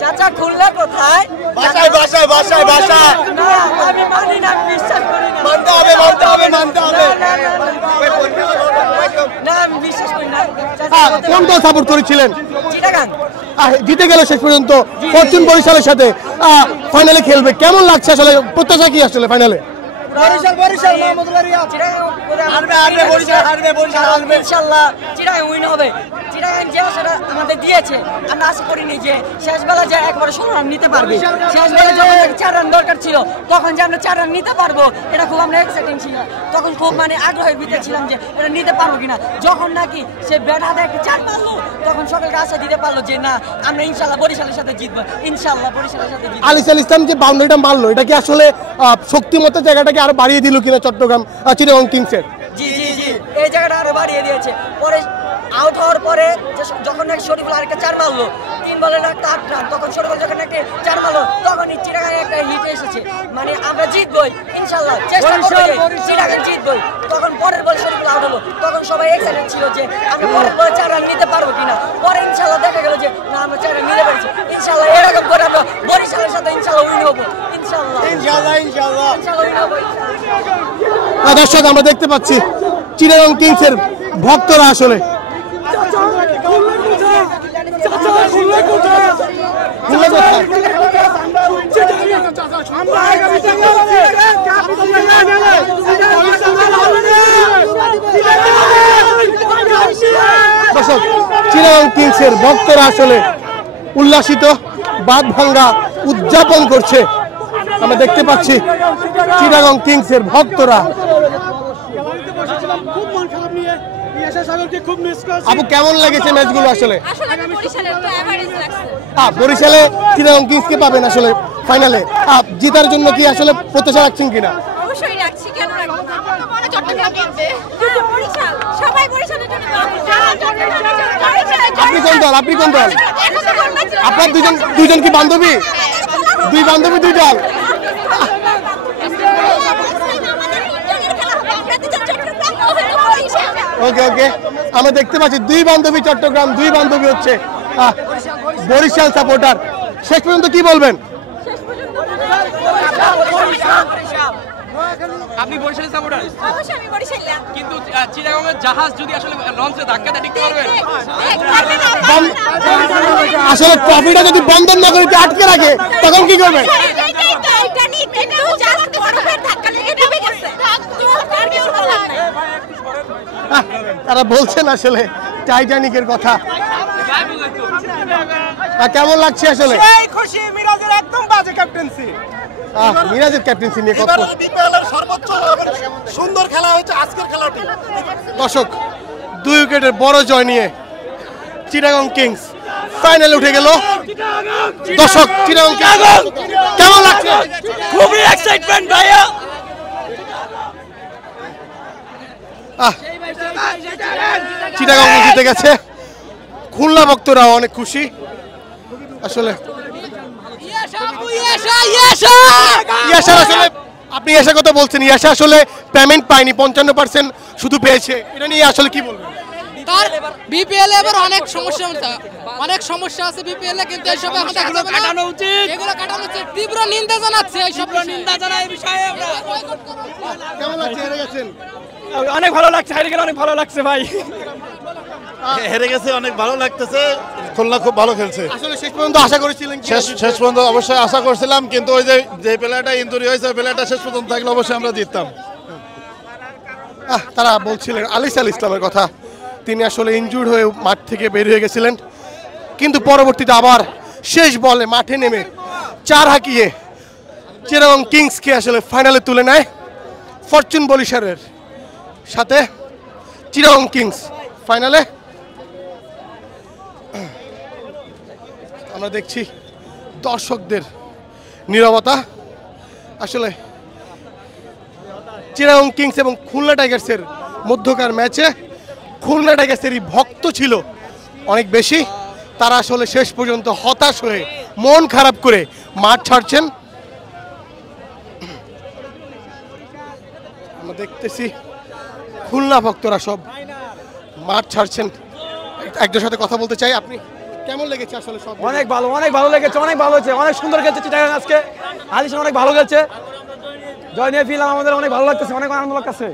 চাচা খুলনা কোথায়? বাসায় বাসায় বাসায় বাসায়। না আমি মানি না, বিশ্বাস করি না। মানতে হবে মানতে হবে মানতে হবে। না আমি বিশ্বাস করি না। কোন দল সাপোর্ট করেছিলেন? চিটাগাং জিতে গেল শেষ পর্যন্ত ফরচুন বরিশালের সাথে, ফাইনালে খেলবে। কেমন লাগছে আসলে, প্রত্যাশা কি আসলে ফাইনালে? বরিশাল বরিশাল মাহমুদুল্লাহ রিয়াদ হারবে হারবে বরিশাল হারবে বরিশাল হারবে ইনশাআল্লাহ। চিটাগাং উইন হবে। চিটাগাং যে সেটা আমাদের দিয়েছে, আমরা আশা করিনি যে শেষ বেলা যে একবারে 16 রান নিতে পারবে। শেষ বেলা যখন 4 রান দরকার ছিল, তখন যে আমরা 4 রান নিতে পারবো, এটা খুব আমরা এক্সাইটিং ছিল। তখন খুব মানে আগ্রহের ভিতরে ছিলাম যে এটা নিতে পারবো কিনা। যখন নাকি সে ব্যাট হাতে একটা 4 মারলো, তখন সকলকে আশা দিতে পারলো যে না আমরা ইনশাআল্লাহ বরিশালের সাথে জিতবো, ইনশাআল্লাহ বরিশালের সাথে জিতবো। আলিসাল ইসলাম যে বাউন্ডারিটা মারলো, এটা কি আসলে শক্তিমত্তা জায়গাটাকে আরো বাড়িয়ে দিল কিনা চট্টগ্রাম চিটাগং কিংসের? জি জি জি, এই জায়গাটা আরো বাড়িয়ে দিয়েছে। পরে আউট হওয়ার পরে যখন এক শরীফুল আরেকটা 4 মারলো, 3 বলে না 8 রান, তখন শরীফুল যখন একটা 4 মারলো, তখন চিটাগাং একটা হিট এসেছে। মানে আমরা জিতবই ইনশাআল্লাহ, চেষ্টা করব চিটাগাং জিতবই। তখন পরের বল শরীফুল আউট হলো, তখন সবাই এক্সাইটেড ছিল যে আমরা পরের বলে 4 রান নিতে পারবো কিনা। পরে ইনশাআল্লাহ দেখা গেল যে না আমরা 4 রান নিতে পেরেছি। ইনশাআল্লাহ এরকম করে আমরা বরিশালের সাথে ইনশাআল্লাহ উইন হবো। ইনশাআল্লাহ ইনশাআল্লাহ ইনশাআল্লাহ ইনশাআল্লাহ উইন হবো। দর্শক আমরা দেখতে পাচ্ছি চিটাগং কিংসের ভক্তরা আসলে দর্শক চিটাগং কিংসের ভক্তরা আসলে উল্লাসিত, বাদ ভাঙ্গা উদযাপন করছে। আমরা দেখতে পাচ্ছি চিটাগং কিংসের ভক্তরা। আপু কেমন লেগেছে ম্যাচগুলো আসলে? বরিশালে চিটাগং কিংসকে পাবেন আসলে ফাইনালে, জেতার জন্য কি আসলে প্রত্যাশা রাখছেন কিনা? অবশ্যই রাখছি, কেন রাখবো না? চট্টগ্রাম জিতবে। বরিশাল, সবাই বরিশালের জন্য দোয়া করুন। আপনি কোন দল? আপনি কোন দল? আপনার দুজন কি বান্ধবী? দুই বান্ধবী দুই দল? ওকে ওকে, আমরা দেখতে পাচ্ছি দুই বান্ধবী চট্টগ্রাম, দুই বান্ধবী হচ্ছে বরিশাল সাপোর্টার। শেষ পর্যন্ত কি বলবেন? আপনি বরিশালের সাপোর্টার? অবশ্যই আমি বরিশালিয়া। কিন্তু চিটাগংয়ের জাহাজ যদি আসলে লঞ্চে ধাক্কা দেয় টিকতে পারবেন? আসলে ট্রফিটা যদি বন্ধন না করে আটকে রাখে তখন কি করবেন? তারা বলছেন আসলে টাইটানিকের কথা। কেমন লাগছে আসলে? খুশি। মিরাজের একদম বাজে ক্যাপ্টেন্সি। মিরাজের ক্যাপ্টেন্সি নিয়ে কত সর্বোচ্চ সুন্দর খেলা হয়েছে আজকের খেলাটি। দর্শক 2 উইকেটের বড় জয় নিয়ে চিটাগং কিংস ফাইনালে উঠে গেল। দর্শক চিটাগং কেমন লাগছে? খুবই এক্সাইটমেন্ট ভাইয়া। চিটাগং জিতে গেছে। খুলনা ভক্তরাও অনেক খুশি আসলে। আসলে আপনি ইয়াশা কথা বলছেন, ইয়াশা আসলে পেমেন্ট পায়নি, 55% শুধু পেয়েছে। এটা নিয়ে আসলে কি বলবেন? তার বিপিএল এবার অনেক সমস্যা আছে বিপিএল এ, কিন্তু এইসব এখন এগুলো কাটানো উচিত, এগুলো কাটানো উচিত। তীব্র নিন্দা জানাচ্ছে, এইসব নিন্দা জানাই এই বিষয়ে আমরা। কেমন লাগছে? হেরে গেছেন? অনেক ভালো লাগছে, হেরে গেলে অনেক ভালো লাগছে ভাই। হেরে গেছে, অনেক ভালো লাগতেছে। খুলনা খুব ভালো খেলছে। আসলে শেষ পর্যন্ত আশা করেছিলেন? শেষ পর্যন্ত অবশ্যই আশা করছিলাম, কিন্তু ওই যে প্লেয়ারটা ইনজুরি হয়েছে, ওই প্লেয়ারটা শেষ পর্যন্ত থাকলে অবশ্যই আমরা জিততাম। তারা বলছিলেন আলিসাল ইসলামের কথা। তিনি আসলে ইনজুর্ড হয়ে মাঠ থেকে বের হয়ে গেছিলেন, কিন্তু পরবর্তীতে আবার শেষ বলে মাঠে নেমে 4 হাঁকিয়ে চিটাগং কিংসকে আসলে ফাইনালে তুলে নেয়। ফরচুন বরিশালের সাথে চিটাগং কিংস ফাইনালে। আমরা দেখছি দর্শকদের নীরবতা। আসলে চিটাগং কিংস এবং খুলনা টাইগার্সের মধ্যকার ম্যাচে খুলনা টাইগার্সেরই ভক্ত ছিল অনেক বেশি। তারা আসলে শেষ পর্যন্ত হতাশ হয়ে মন খারাপ করে মাঠ ছাড়ছেন। আমরা দেখতেছি খুলনা ভক্তরা সব মাঠ ছাড়ছেন। একজনের সাথে কথা বলতে চাই। আপনি কেমন লেগেছে আসলে সব? অনেক ভালো লেগেছে, অনেক ভালো হয়েছে, অনেক সুন্দর খেলছে চিটাগাং আজকে। আলিশান অনেক ভালো খেলছে, জয় নিয়ে ফিরলাম, আমাদের অনেক ভালো লাগতেছে, অনেক আনন্দ লাগতেছে।